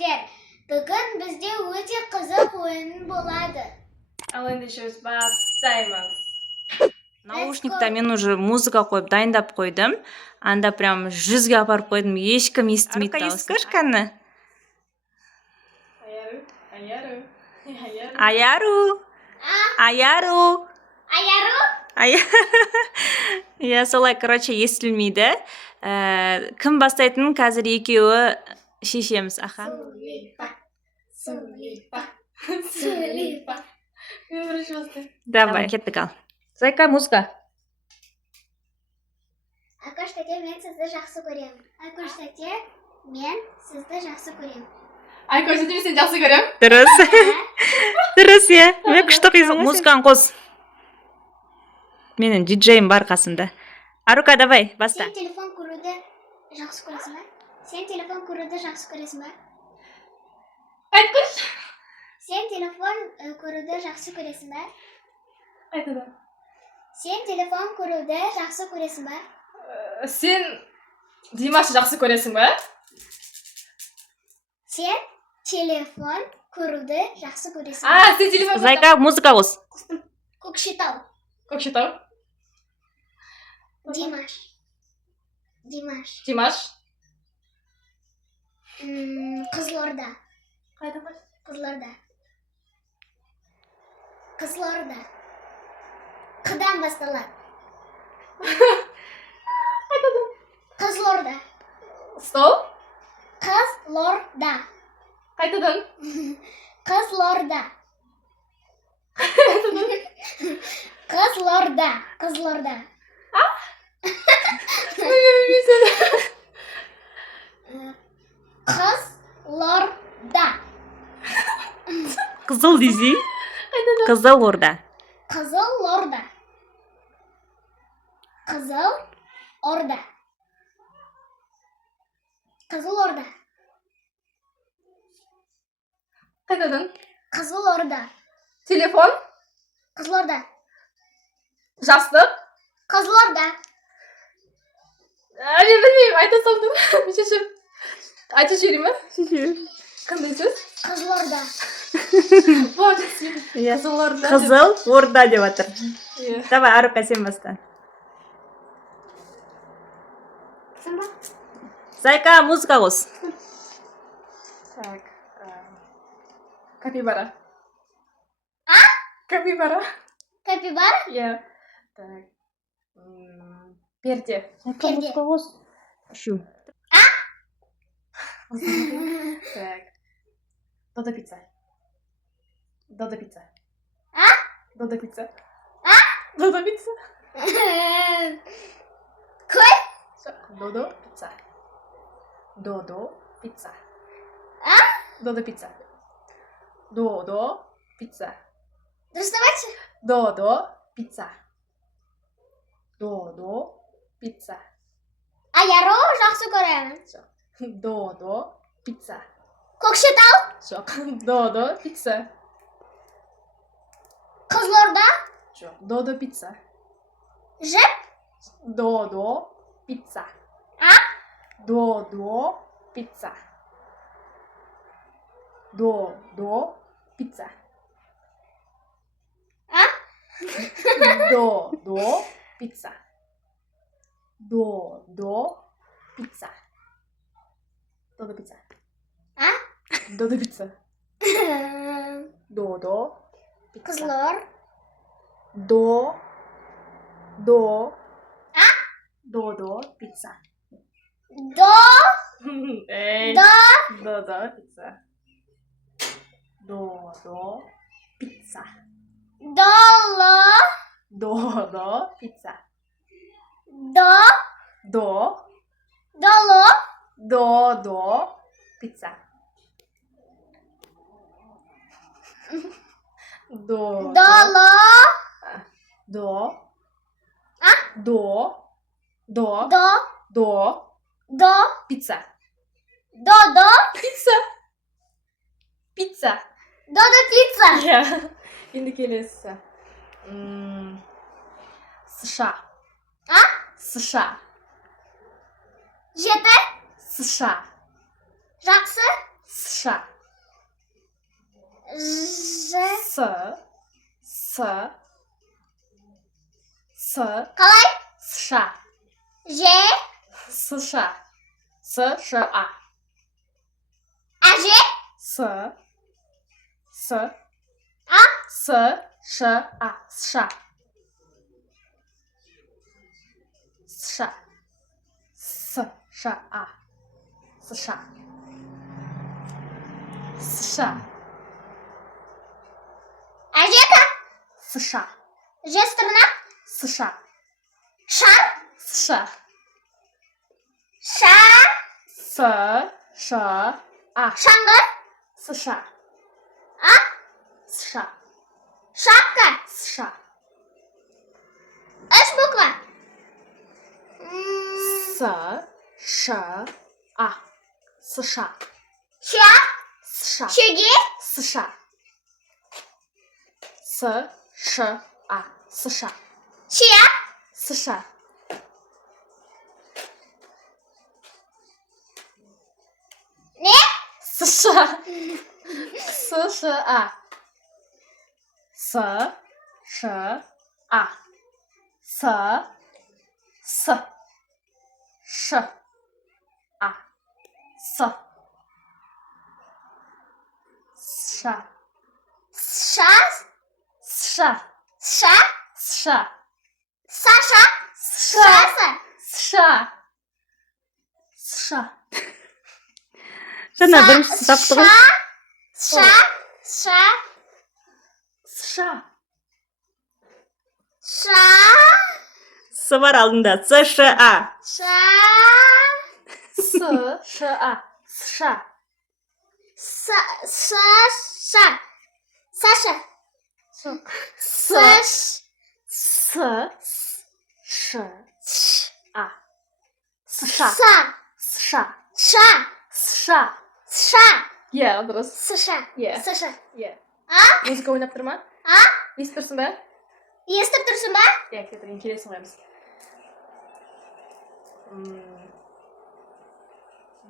Kelingizlar. Bugun bizda o'ta qiziq o'yin bo'ladi. Al endi ishimiz boshlaymiz. Наушникта men уже muzika qo'yib dayndab qo'ydim. Anda прям 100 ga aparib qo'ydim. Hech kim eshitmaydi. Eshitkash qani? Ayaru. Ayaru. Ayaru. Ayaru? Ya solay, короче, eshitilmaydi. Kim bastaytini hozir ikkovi shishamiz, aha. Sulipa. Давай, ketdik al. Zayka, muzika. Akosh aka, men sizni yaxshi ko'raman. Akosh aka, men sizni yaxshi ko'raman. Ay ko'rsataymi, seni yaxshi ko'raman. Durust. Durust ya. Men kuchli qiysan, muzikani qo'z. Mening DJ'im bor qasimda. Aruka, давай, basta. Sen telefon ko'ruvda yaxshi ko'rasizmi? Sen telefon ko'ruvda yaxshi ko'rasizmi? Aytqish. Sen telefon ko'ruvda yaxshi ko'rasizmi? Aytadim. Sen telefon ko'ruvda yaxshi ko'rasizmi? Sen Dimashni yaxshi ko'rasizmi? Sen telefon ko'ruvda yaxshi ko'rasizmi? Sen telefon Zayka, muzika qo'z. Ko'kshetow. Ko'kshetow. Dimash. Dimash. Qizlarda. Qayda qo'y? Qizlarda. Qidam bastalar. Aytadim. Qizlarda. Stol. Qizlarda. Qaytadim. Qizlarda. Qizlarda. Qizlarda. Qizil deysiz? Qaytadim. Qizil o'rda. Qizilorda. Qizilorda. Qizilorda. Qaytadim. Qizilorda. Telefon. Qizilorda. Jasliq. Qizilorda. Men bilmayman, ayta soldim. Shishib. Aytish beraymi? Qanday so'z? Qizilorda. Qizilorda. Qizil o'rda deyotir. Давай, Aruka, sen basta. Samba. Zayka, muzika qo'z. Так. Капибара. А? Капибара. Kapibara. Я. Так. Перде. Перде. Shu. Так. Додо пицца. Додо пицца. А? Додо пицца. А? Додо пицца. Qo'y. Додо пицца. Додо пицца. А? Додо пицца. Додо пицца. Do'stavachi. Додо пицца. Додо пицца. Ayaro yaxshi ko'raman. Додо пицца. Ko'kshetow. Жоқ. Додо пицца. Qizilorda. Жоқ. Додо пицца. Jip. Додо пицца. А? Додо пицца. Додо пицца. А? Додо пицца. Додо пицца. Додо пицца. А? Додо пицца. Додо пицца. Qizilor. До. А? Додо пицца. Do. Эй. Do. Додо пицца. Додо пицца. Dolo. Додо пицца. Do. До. Dolo. Додо пицца. До. Dolo. До. А? До. До. Do. До. Do. Пицца. Do. Пицца. Пицца. Dodo pizza. Я. Endi kelesi. США. А? США. Jeti. США. Жақсы. Ша. Ж. С. Қалай? Ша. Же. Ша. Ша. Әже. С. А. Ша. Ша. Ша. Ша. Ша. Ша. Әже та. Ша. Же сторона. Ша. Шар. Ша. Ша. Ша. Шаңғы. Ша. А. Ша. Шапка. Ша. Үш буква. Ша. Ша. Ша. Ша. Шөге. Ша. Ша. Шия. Ша. Не. Ша. Ша. Ша. Саша. Шаса. Жаңа біріншісі тапты ғой. Ша. С бар алдында. США. Саша. Yeah, дұрыс. Саша. Yeah. Саша. Yeah. А? Музыка ойнап тұр ма? А? Естіп тұрсың ба? Естіп тұрсың ба? Иә, кетірген келесің ғой біз.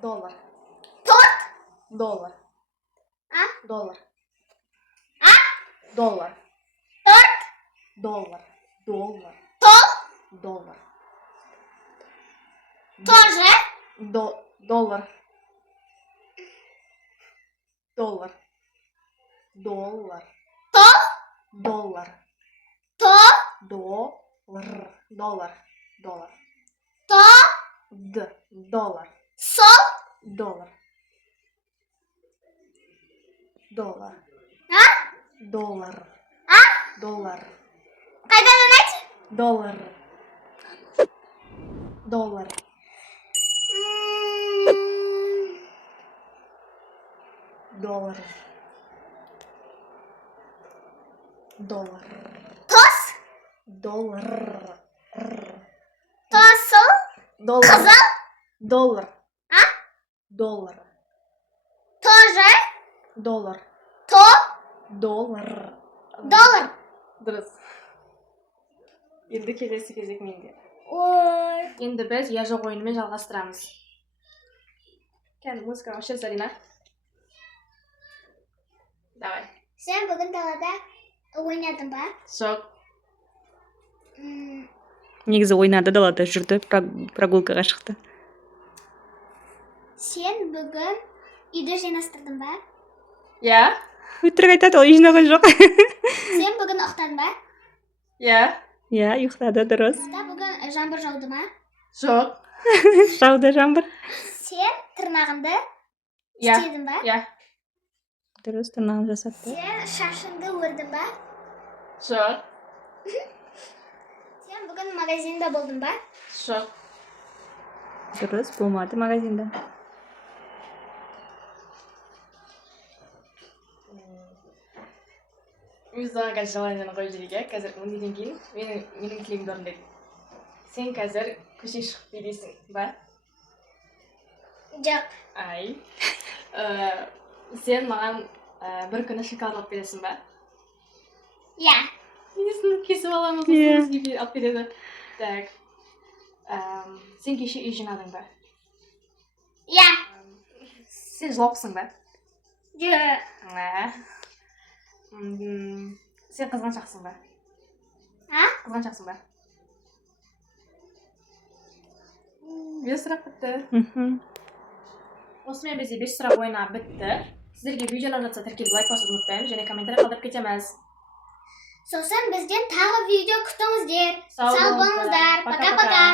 Доллар. Торт. Доллар. А? Доллар. А? Доллар. Торт. Доллар. Доллар. Тол. Доллар. Тоже. Доллар. Доллар. Доллар. Тол. Доллар. То. Доллар. Доллар. Доллар. То. Доллар. Сол. Доллар. Доллар. А? Доллар. А? Доллар. Қайдан айт? Доллар. Доллар. Доллар. Доллар. Тос. Доллар. Тосыл. Доллар. Қызыл. Доллар. А? Доллар. Тоже. Доллар. То. Доллар. Доллар. Дұрыс. Енді келесі кезек менде. Ой. Енді біз я жоқ ойынымен жалғастырамыз. Кәні музыка вообще Зарина. Давай. Сен бүгін далада ойнадың ба? Жоқ. Негізі ойнады далада жүрді, прогулкаға шықты. Сен бүгін үйді жинастырдың ба? Я? Өтірік айтады, ол жинаған жоқ. Сен бүгін ұйықтадың ба? Я? Иә, ұйықтады, дұрыс. Қыста бүгін жаңбыр жауды ма? Жоқ. Жауды жаңбыр. Сен тырнағыңды Я? істедің ба? Я? Дұрыс, тырнағын жасатты. Сен шашыңды өрдің ба? Жоқ. Сен бүгін магазинда болдың ба? Жоқ. Дұрыс, болмады магазинда. Өздіған қазір жалайнаны қойып жүрейік, қазір өңдеген кейін менің тілегімді орындайды. Сен қазір көше шығып бересің, ба? Жоқ. Ай. Сен маған бір күні шоколад алып бересің ба? Я. Несін кесіп аламыз, Иә. бізге алып береді. Так. Сен кеше үй жинадың ба? Я. Сен жылауқсың ба? Sen qizg'anchoqsingmi? Ha? Qizg'anchoqsingmi? Besraq bitti. Osman bizga 5 so'roq o'yinlab bitti. Sizlarga videolar yoqsa tirkilib like bosishni unutmaymiz. Yana kommentariy qoldirib ketamiz. So'san bizdan tag'i video kutingizlar. Sog' Sog' bo'lingizlar. Poka-poka.